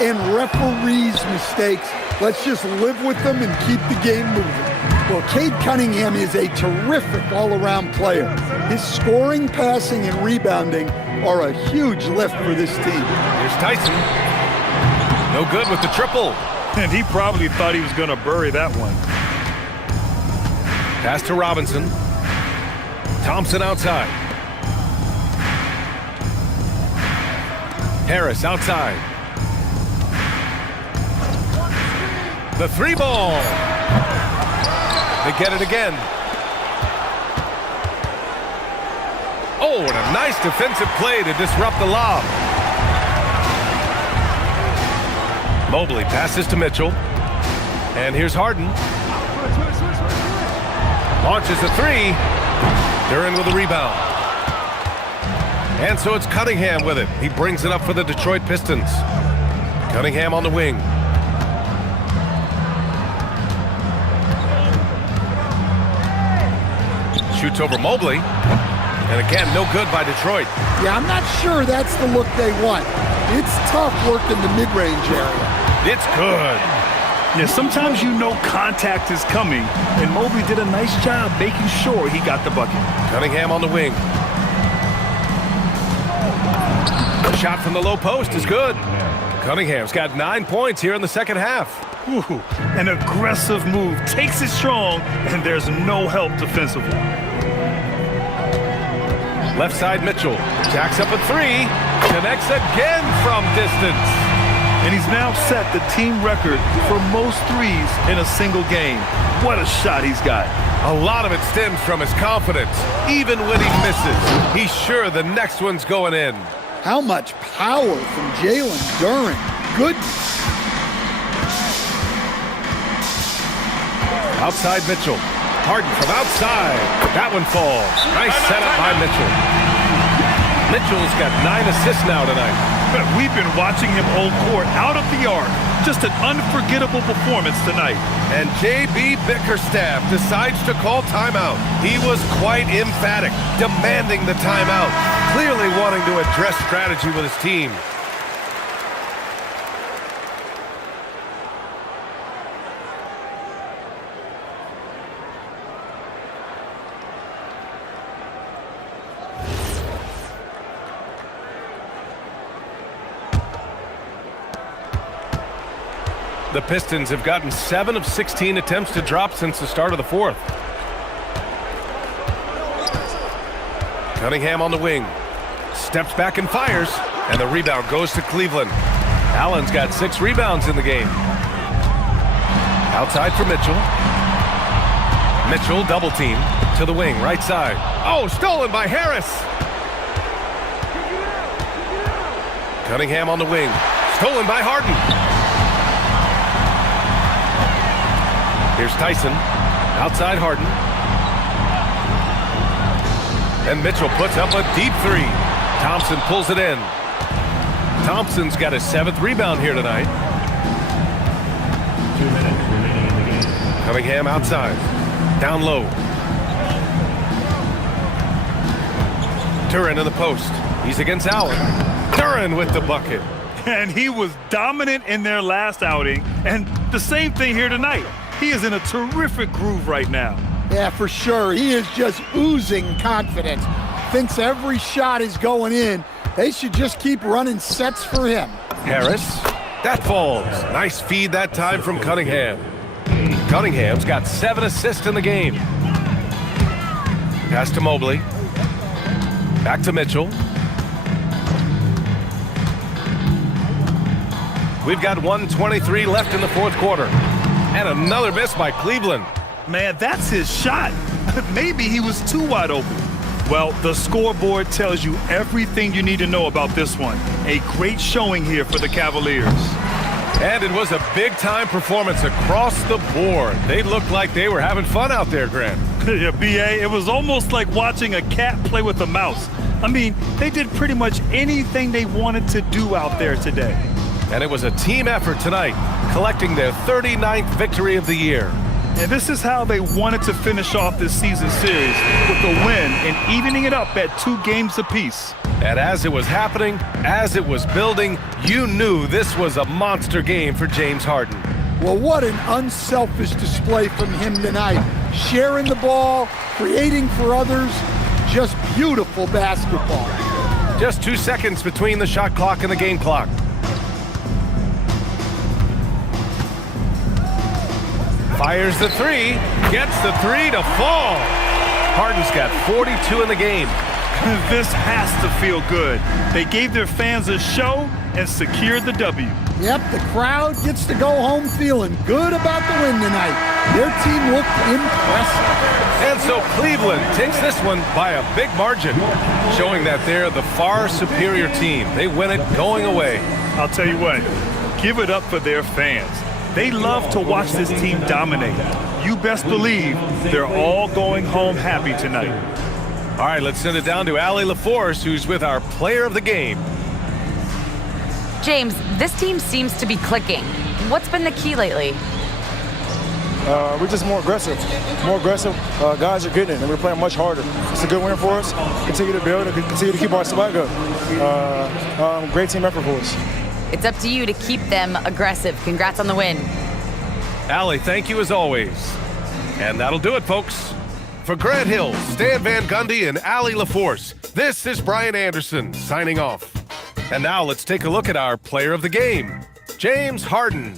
and referees' mistakes. Let's just live with them and keep the game moving. Well, Cade Cunningham is a terrific all-around player. His scoring, passing, and rebounding are a huge lift for this team. Here's Tyson. No good with the triple. And he probably thought he was going to bury that one. Pass to Robinson. Thompson outside. Harris outside. The 3 ball. They get it again. Oh, and a nice defensive play to disrupt the lob. Mobley passes to Mitchell. And here's Harden. Launches a 3. Duren with a rebound. And so it's Cunningham with it. He brings it up for the Detroit Pistons. Cunningham on the wing. Shoots over Mobley. And again, no good by Detroit. Yeah, I'm not sure that's the look they want. It's tough working the mid-range area. It's good. Yeah, sometimes you know contact is coming, and Mobley did a nice job making sure he got the bucket. Cunningham on the wing. The shot from the low post is good. Cunningham's got 9 points here in the second half. Ooh, an aggressive move, takes it strong, and there's no help defensively. Left side Mitchell, jacks up a 3, connects again from distance. And he's now set the team record for most threes in a single game. What a shot he's got. A lot of it stems from his confidence. Even when he misses, he's sure the next one's going in. How much power from Jalen Duren. Goodness. Outside Mitchell. Harden from outside. That one falls. Nice setup by Mitchell. Mitchell's got 9 assists now tonight. We've been watching him hold court out of the arc. Just an unforgettable performance tonight. And J.B. Bickerstaff decides to call timeout. He was quite emphatic, demanding the timeout, clearly wanting to address strategy with his team. The Pistons have gotten 7 of 16 attempts to drop since the start of the fourth. Cunningham on the wing. Steps back and fires. And the rebound goes to Cleveland. Allen's got 6 rebounds in the game. Outside for Mitchell. Mitchell double team to the wing, right side. Oh, stolen by Harris. Cunningham on the wing. Stolen by Harden. Here's Tyson. Outside Harden. And Mitchell puts up a deep 3. Thompson pulls it in. Thompson's got his 7th rebound here tonight. 2 minutes remaining in the game. Cunningham outside. Down low. Turin in the post. He's against Allen. Turin with the bucket. And he was dominant in their last outing. And the same thing here tonight. He is in a terrific groove right now. Yeah, for sure. He is just oozing confidence. Thinks every shot is going in. They should just keep running sets for him. Harris. That falls. Nice feed that time from Cunningham. Cunningham's got 7 assists in the game. Pass to Mobley. Back to Mitchell. We've got 1:23 left in the 4th quarter. And another miss by Cleveland. Man, that's his shot. Maybe he was too wide open. Well, the scoreboard tells you everything you need to know about this one. A great showing here for the Cavaliers. And it was a big-time performance across the board. They looked like they were having fun out there, Grant. Yeah, B.A., it was almost like watching a cat play with a mouse. I mean, they did pretty much anything they wanted to do out there today. And it was a team effort tonight, collecting their 39th victory of the year. And this is how they wanted to finish off this season series, with a win and evening it up at 2 games apiece. And as it was happening, as it was building, you knew this was a monster game for James Harden. Well, what an unselfish display from him tonight. Sharing the ball, creating for others, just beautiful basketball. Just 2 seconds between the shot clock and the game clock. Fires the 3, gets the 3 to fall. Harden's got 42 in the game. This has to feel good. They gave their fans a show and secured the W. Yep, the crowd gets to go home feeling good about the win tonight. Their team looked impressive. And so Cleveland takes this one by a big margin, showing that they're the far superior team. They win it going away. I'll tell you what, give it up for their fans. They love to watch this team dominate. You best believe they're all going home happy tonight. All right, let's send it down to Allie LaForce, who's with our player of the game. James, this team seems to be clicking. What's been the key lately? We're just more aggressive. Guys are getting it, and we're playing much harder. It's a good win for us. Continue to build and continue to keep our swag up. Great team effort for us. It's up to you to keep them aggressive. Congrats on the win. Allie, thank you as always. And that'll do it, folks. For Grant Hill, Stan Van Gundy, and Allie LaForce, this is Brian Anderson signing off. And now let's take a look at our player of the game, James Harden.